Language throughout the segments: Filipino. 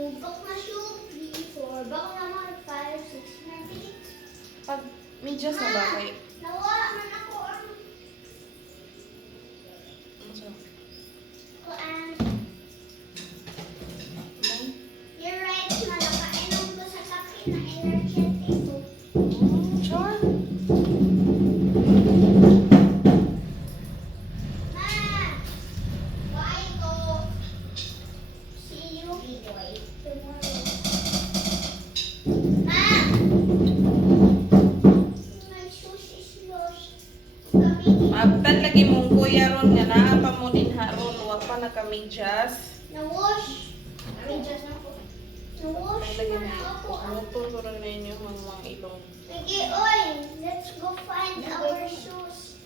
Bak na shoe, 3, 4. Bak naman, 5, 6, 7, 8. Pag medyas na ba kay? Nawala man ako ang Ano? kuan. You're right, malakainom ko sa kape na energetic ko. Char? Ma! Why go? See you, boy, tomorrow. Ma! My shoes is lost. Kami Magtan lagi mong kuya ron nga naa pa mo din haron wa pa na kamedyas. na-wash. Kami just na po. Na-wash Lagi man mo. ako. Ano to ron na inyo mga ilong. Sige, oy, let's go find our shoes.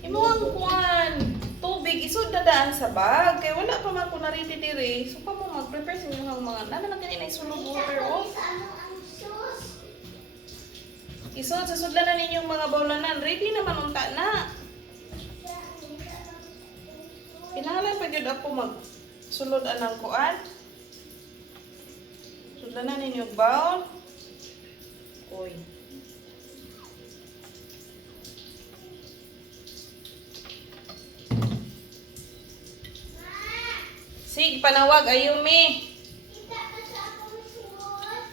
Imo ang kuan. Tubig isud na daan sa bag kay wala pa man ko na ready dire. So pa mo mag-prepare sa inyong mga nana na kanina isulod water oh. Sa ano ang shoes? Isod sa sudlan na ninyong mga bawlanan. Ready naman unta na. Kinahanglan pa gyud ako mag sulod anang kuan. Sudlan na ninyong bowl. Oy. Sig panawag Ayumi. Kita ka sa akong shoes.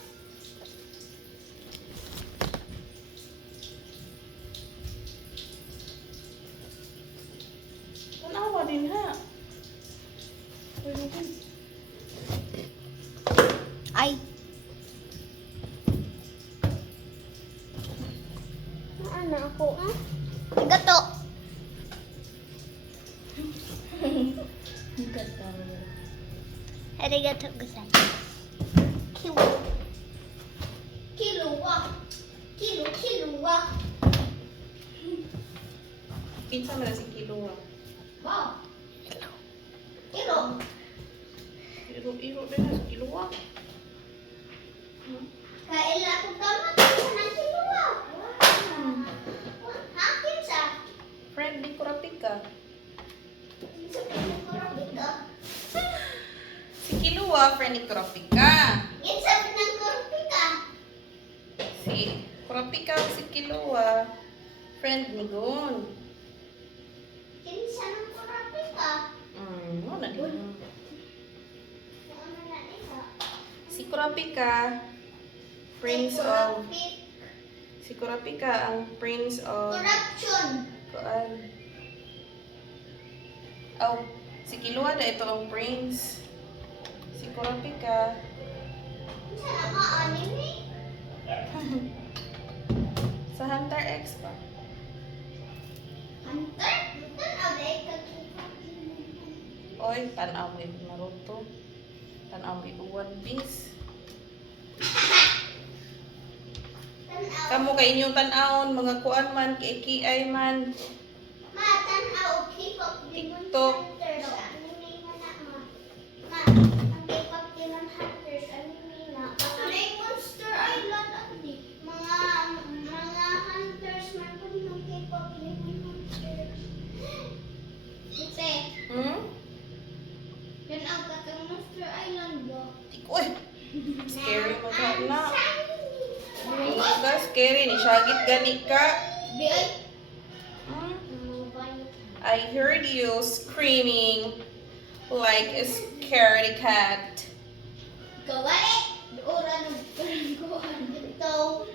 Tanawa din ha. Pwede din. Ay. Ano ako, ah? Gato. Arigato gozaimasu. Kilo. Kilo wa. Kilo wa. Pinsa man na si Kilua. Wow. Kilo. Iro din na si Kilua. Kaila ko tama na kilo wa. Hakin sa. Friend di Kurapika. Sa pinagkorabika. Si Kilua, friend ni Kurapika. Sa pinagkorabika. Si Kurapika si Kilua, friend ni Gon. Kinsa ng korabika. Wala din. Ano na nila? Si Kurapika, Prince of... Si Kurapika ang Prince of... Corruption. Kuan. Oh, si Kilua na ito ang Prince. Si Kurapika. Kinsa na mga anime? Sa Hunter X pa. Hunter? Hunter abe kakita. Oy, tanaw mo yung Naruto. Tanaw mo yung One Piece. Kamu kay inyong tanawon, mga kuan man, kay kiay man. Matanaw K-pop Demon TikTok. Hunters anime nga na ma. Ang K-pop Demon Hunters anime nga. Ano na yung Monster Island andi? Mga hunters man po ng K-pop Demon Hunters. Kasi, yun ang katang Monster Island ba? Uy, scary mo ka na. Shiny. Mga scary ni Shagit gani ka. Di ay. Hmm? Mga bayo. I heard you screaming like a scaredy cat. Kawali! Doora ng kuhan dito.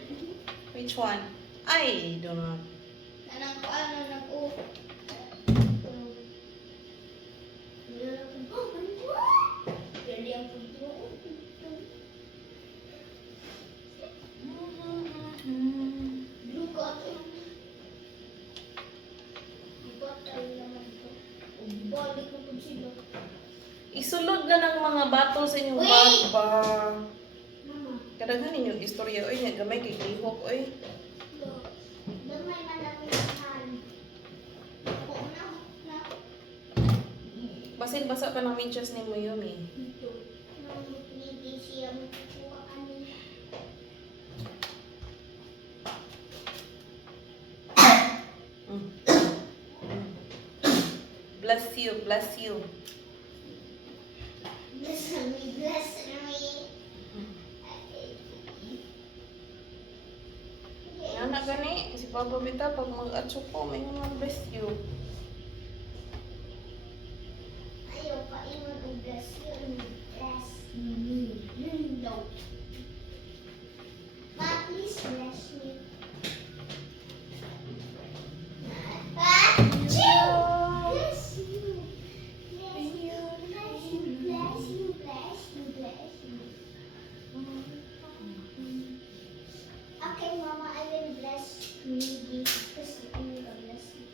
Which one? I do not. Anang ko ano nag-u. Jadi ang puto. Luka to. Luka tayo naman to. Balik ko kung sila. Isulod na ng mga bato sa inyong Wait! bag ba? Mama. Kadaghan ninyong istorya. Oy, nga gamay kay lihok. Oy. Damay man ako yung hand. Oo na. Basin basa pa ng medyas ni mo Yumi. Dito. Nang hindi siya magkukuha kanina. Bless you, bless you. Bless me, bless na gani. Si Papa Bita, pag mag-atso ko, may nga bless you. Ayaw ka ingon og bless you. Bless me. No. Ma, please bless me. Ah! Chill! Bless you. Bless you. Bless you. Bless you. Bless you. Bless you. Okay, Mama, I will bless me because you will bless me.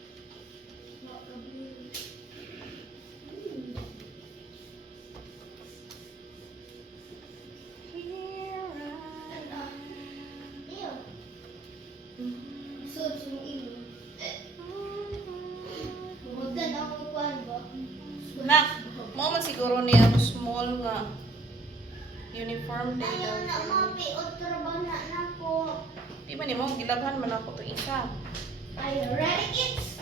Not a blue. Here I am. Ew. So, sumuilo. Huwag ako kuwan ba? Nak, mo man siguro niya ang small nga uniform day Ayaw na daw. mapiot trabaho na nako. Di ba ni mo, gilabhan man ako to isa. Are you ready, kids?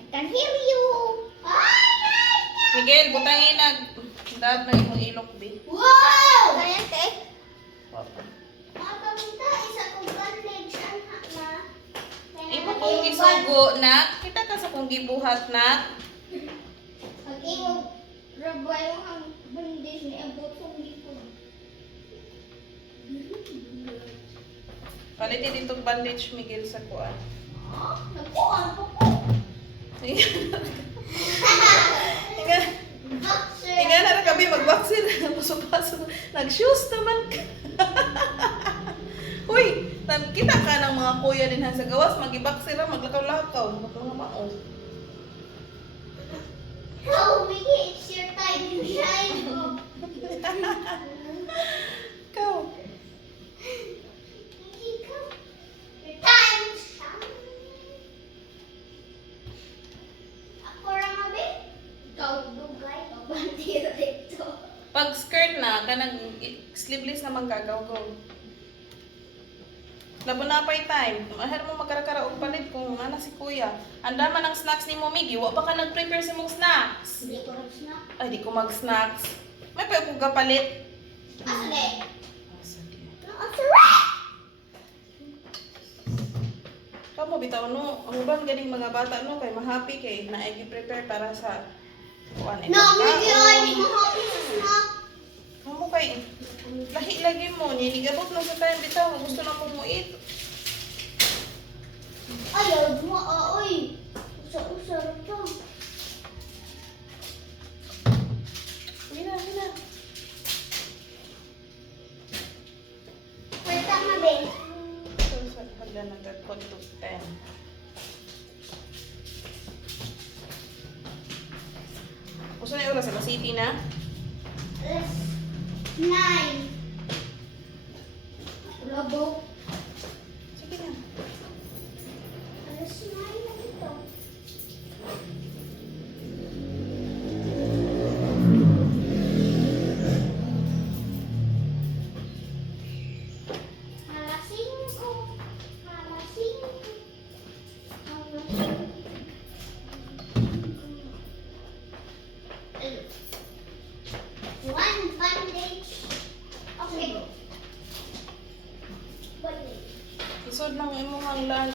I can hear you. Miguel, butangin nag dad na imong ilok bi. Wow! Ganyan, te. Papa. Mapamita, isa kong bandage. Anak na. Imo kong gisugo na, kita ka sa kong gibuhat na. Pag imo, rabay mo ang bandage ni abot kong lipod. Palit dito bandage Miguel sa kuan. Nagkuhan pa ko. Boxer. Inga na kami mag-boxing, paso-paso. Nag-shoes naman ka. Uy, kita ka ng mga kuya din sa gawas, mag-boxing lang, maglakaw-lakaw. Maglakaw. Oh, Miggy, it's your time to shine. Ikaw. Miggy, come. Your time to shine. Ako lang, abi. Ikaw, dugay. Pabantira dito. Pag skirt na, kanang sleeveless naman gagaw-gaw. Labo na pa'y time. Mahal mo magkarakara og palit kung ano si kuya. Anda man ang snacks ni mo, Miggy. Wa pa ka nag-prepare sa mong snacks. Hindi ko snack. Ay, di ko mag-snacks. May pa ko kapalit. Asali. Ah, sige. Asali. Kamu bitaw no, ang ubang ganing mga bata no kay mahappy kay naay gi-prepare para sa kuan No, Miggy, ay, di mo happy sa snack. Kamu kay lahi lagi mo ni nigabot na sa time bitaw gusto na kong muit. Ayaw, mo, oy. Usa-usa ito. Hina. Kwenta na, Ben. So sa hagdan ng code to 10. Gusto na yung oras sa city na? Alas 9.